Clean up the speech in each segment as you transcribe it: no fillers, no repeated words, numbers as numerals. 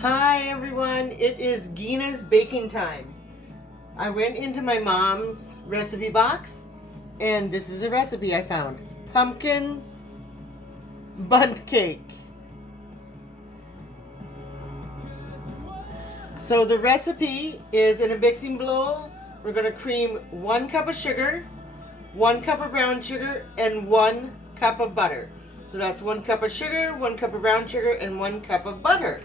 Hi everyone, it is Gina's baking time. I went into my mom's recipe box and this is a recipe I found. Pumpkin bundt cake. So the recipe is in a mixing bowl. We're going to cream 1 cup of sugar, 1 cup of brown sugar, and 1 cup of butter. So that's 1 cup of sugar, 1 cup of brown sugar, and 1 cup of butter.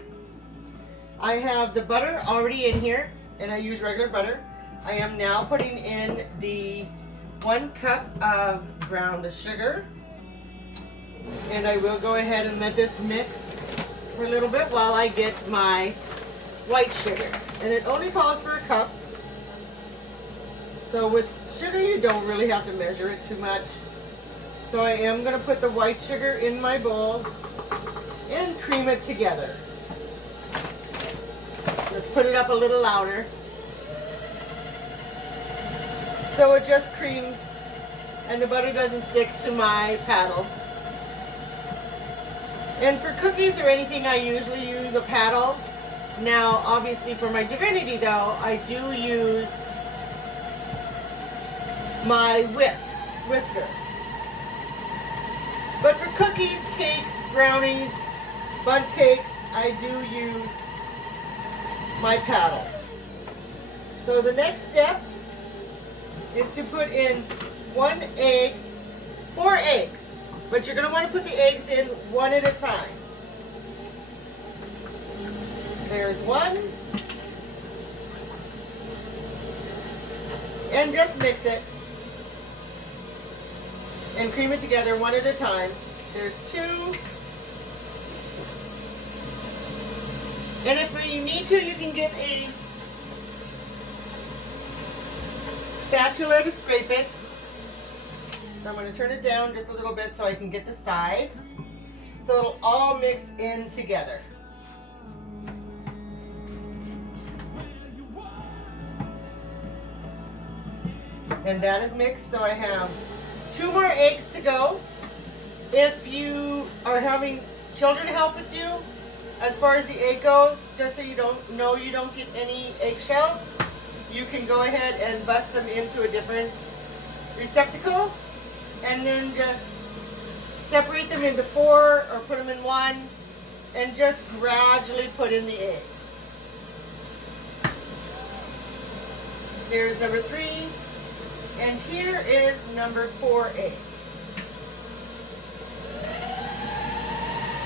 I have the butter already in here, and I use regular butter. I am now putting in the 1 cup of ground sugar, and I will go ahead and let this mix for a little bit while I get my white sugar. And it only calls for a cup, so with sugar you don't really have to measure it too much. So I am going to put the white sugar in my bowl and cream it together. Let's put it up a little louder. So it just creams and the butter doesn't stick to my paddle. And for cookies or anything I usually use a paddle. Now obviously for my divinity though, I do use my whisker. But for cookies, cakes, brownies, bundt cakes, I do use my paddle. So the next step is to put in 1 egg, 4 eggs, but you're going to want to put the eggs in one at a time. There's 1, and just mix it and cream it together one at a time. There's 2. And if you need to, you can get a spatula to scrape it. So I'm going to turn it down just a little bit so I can get the sides. So it'll all mix in together. And that is mixed, so I have 2 more eggs to go. If you are having children help with you, as far as the egg goes, just so you don't get any eggshells, you can go ahead and bust them into a different receptacle and then just separate them into 4 or put them in 1 and just gradually put in the eggs. There's number 3, and here is number 4 egg.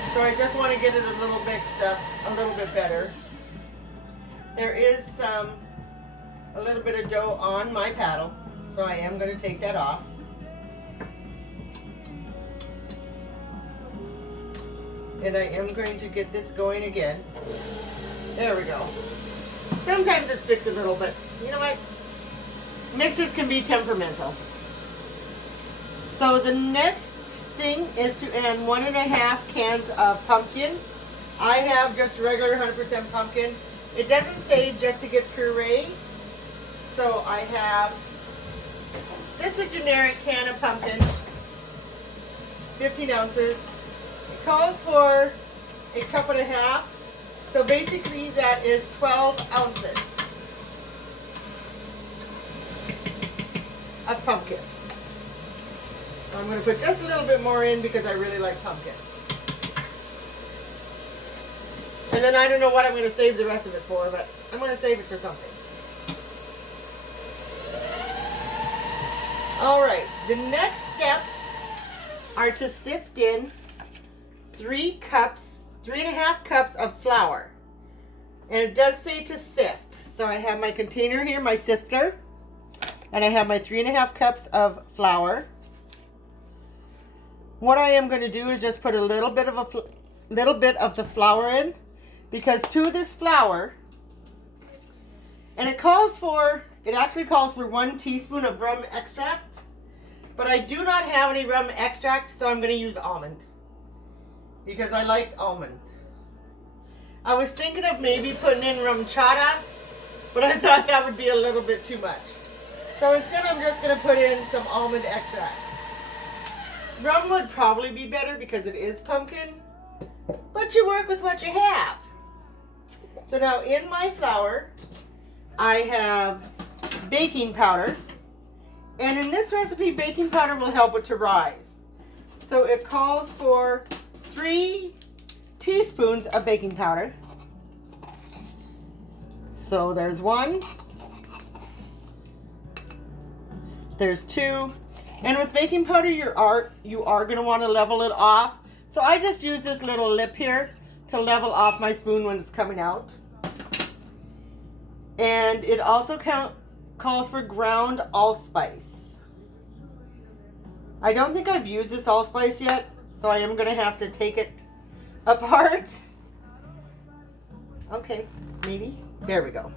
So I just want to get it a little mixed up a little bit better. There is a little bit of dough on my paddle, so I am going to take that off. And I am going to get this going again. There we go. Sometimes it sticks a little, but you know what? Mixes can be temperamental. So the next thing is to add 1.5 cans of pumpkin. I have just regular 100% pumpkin. It doesn't say just to get puree. So I have just a generic can of pumpkin, 15 ounces. It calls for 1.5 cups. So basically that is 12 ounces of pumpkin. I'm going to put just a little bit more in because I really like pumpkin. And then I don't know what I'm going to save the rest of it for, but I'm going to save it for something. Alright, the next steps are to sift in 3.5 cups of flour. And it does say to sift. So I have my container here, my sifter, and I have my 3.5 cups of flour. What I am going to do is just put a little bit of the flour in, because to this flour, and it actually calls for 1 teaspoon of rum extract, but I do not have any rum extract, so I'm going to use almond because I like almond. I was thinking of maybe putting in rum chata, but I thought that would be a little bit too much. So instead I'm just going to put in some almond extract. Rum would probably be better because it is pumpkin, but you work with what you have. So now in my flour, I have baking powder. And in this recipe, baking powder will help it to rise. So it calls for 3 teaspoons of baking powder. So there's 1. There's 2. And with baking powder, you are going to want to level it off. So I just use this little lip here to level off my spoon when it's coming out. And it also calls for ground allspice. I don't think I've used this allspice yet, so I am going to have to take it apart. Okay, maybe. There we go.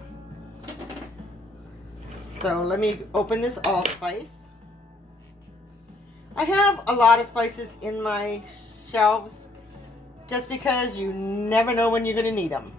So let me open this allspice. I have a lot of spices in my shelves just because you never know when you're going to need them.